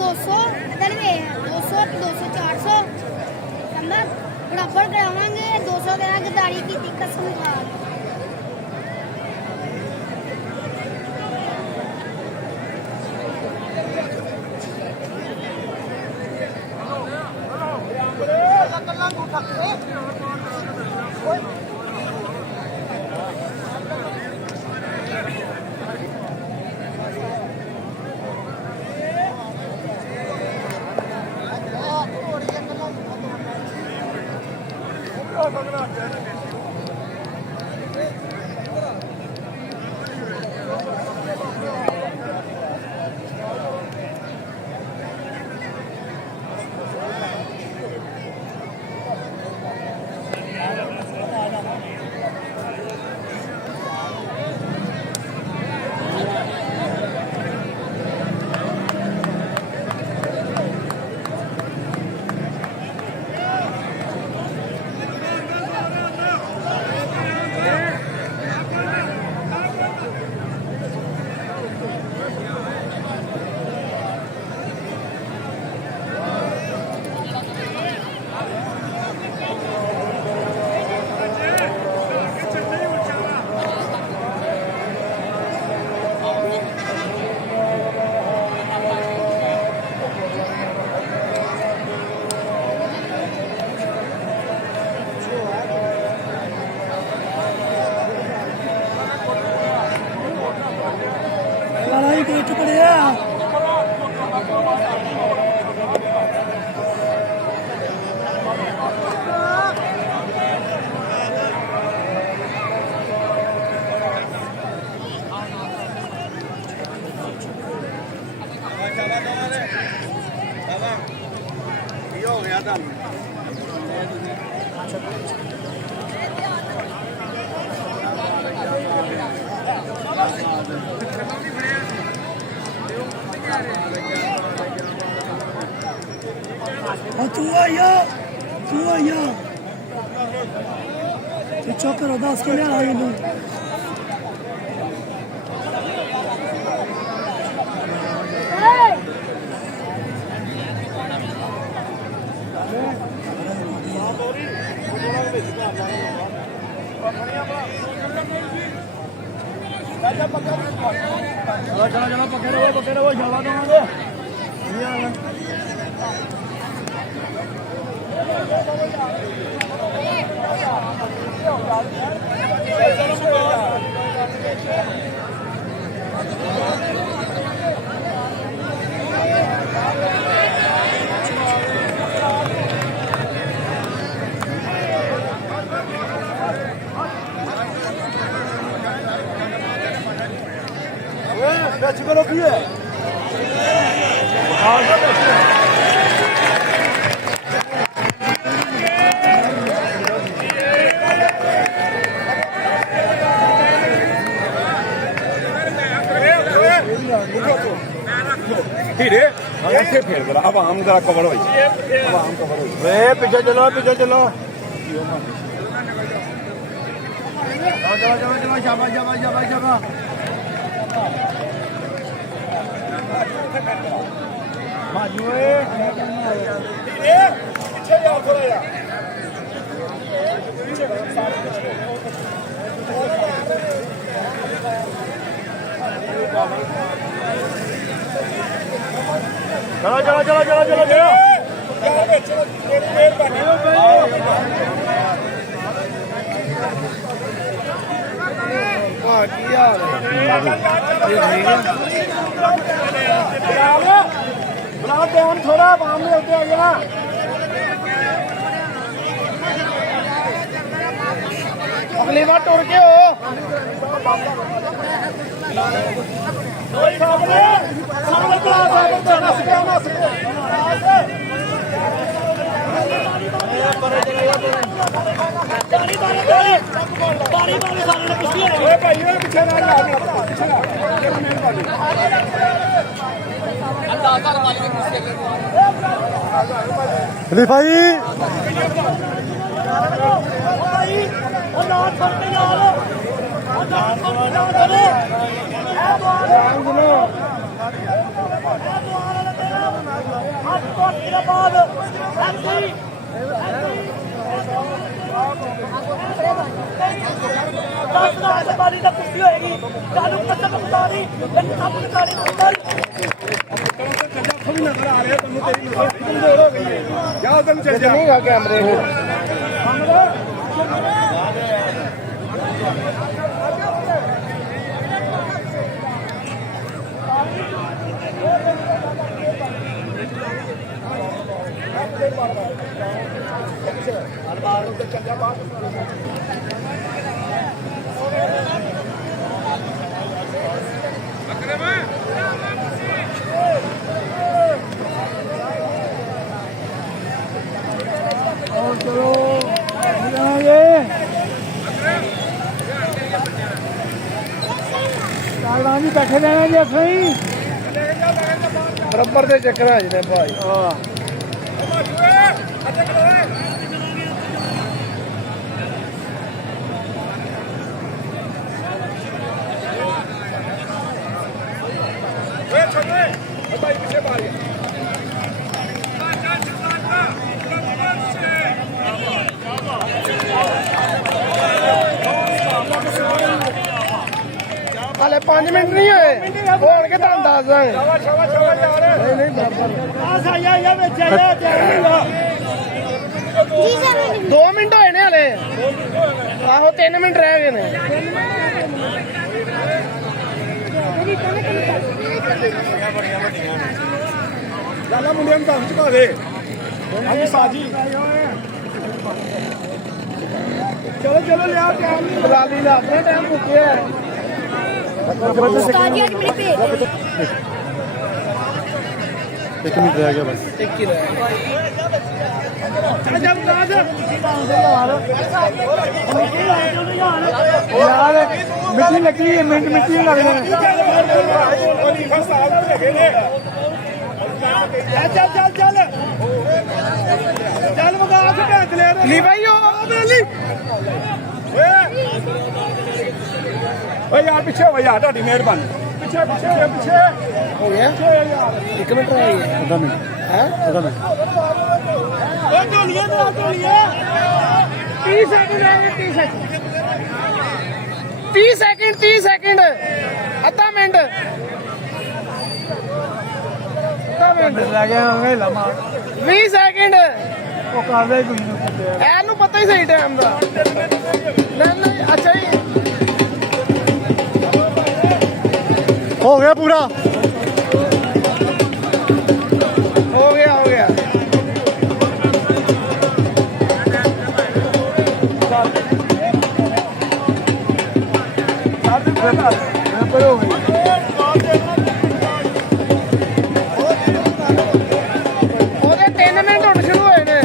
200 इधर भी 200 200 400 समझ बराबर करावांगे 200 देना गद्दारी की कसम खा Çakır o da askerler hayırlı. चलो पकड़े वो जवा दूंगा 야 집어넣어 비에 धीरे ऐसे फेर जरा अब हम जरा कवर हो अब हम कवर हो वे पीछे चलो चलो शाबाश बाजू धीरे पीछे जाओ थोड़ा यार चलो थोड़ा आम में होते आगे ना अगली बार तोड़ के हो भाई बारी तक कुश्ती होएगी चालू कसम उतारी सब उतारी थोड़ी नजर आ रहे तुम तेरी कमजोर हो गई है क्या तुम चल जा नहीं कैमरे बैठे रहना जी असी बराबर के चक्कर आ जाते भाई हाले 5 मिनट नहीं होए होणगे तुहानू दस देंगे नहीं नहीं 2 मिनट होए ने हाले आहो 3 मिनट रह गए ने लाला मुंडिया ਨੂੰ ਕੰਮ ਚੁਕਾ ਦੇ ਹਾਂਜੀ ਸਾਜੀ ਚਲੋ ਚਲੋ ਲਿਆ ਟਾਈਮ ਬਲਾਲੀ ਦਾ ਆਪਣਾ ਟਾਈਮ ਮੁੱਕਿਆ उस्ताद जी आज मेरे पे एक मिनट रह गया बस एक ही रह जा उस्ताद यार मिट्टी लगी है मिट्टी लग रही है चल चल चल चल मगा के बैठ ले ली भाई ओ ली यार पीछे हो यार ਤੁਹਾਡੀ ਮਿਹਰਬਾਨੀ ਪਿੱਛੇ ਪਿੱਛੇ ਪਿੱਛੇ हो गया 1 मिनट रह गया आधा मिनट है आधा मिनट ਉਹ ਢੋਲੀਏ ਨਾ ਢੋਲੀਏ 30 ਸੈਕਿੰਡ ਰਹਿ ਗਏ 30 ਸੈਕਿੰਡ 30 सेकंड आधा मिनट ਰਹਿ ਗਿਆ ਵੇਲਾ ਮਾਰ 20 सेकंड ਉਹ ਕਰ ਲੈ ਕੋਈ ਨੂੰ ਇਹਨੂੰ ਪਤਾ ਹੀ ਸਹੀ ਟਾਈਮ ਦਾ ਨਹੀਂ ਅੱਛਾ ਜੀ ਹੋ ਗਿਆ ਪੂਰਾ हो गया ਪਰ ਹੋ ਗਈ ਉਹਦੇ 3 ਮਿੰਟ ਹੁਣ ਸ਼ੁਰੂ ਹੋਏ ਨੇ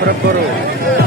बराबर हो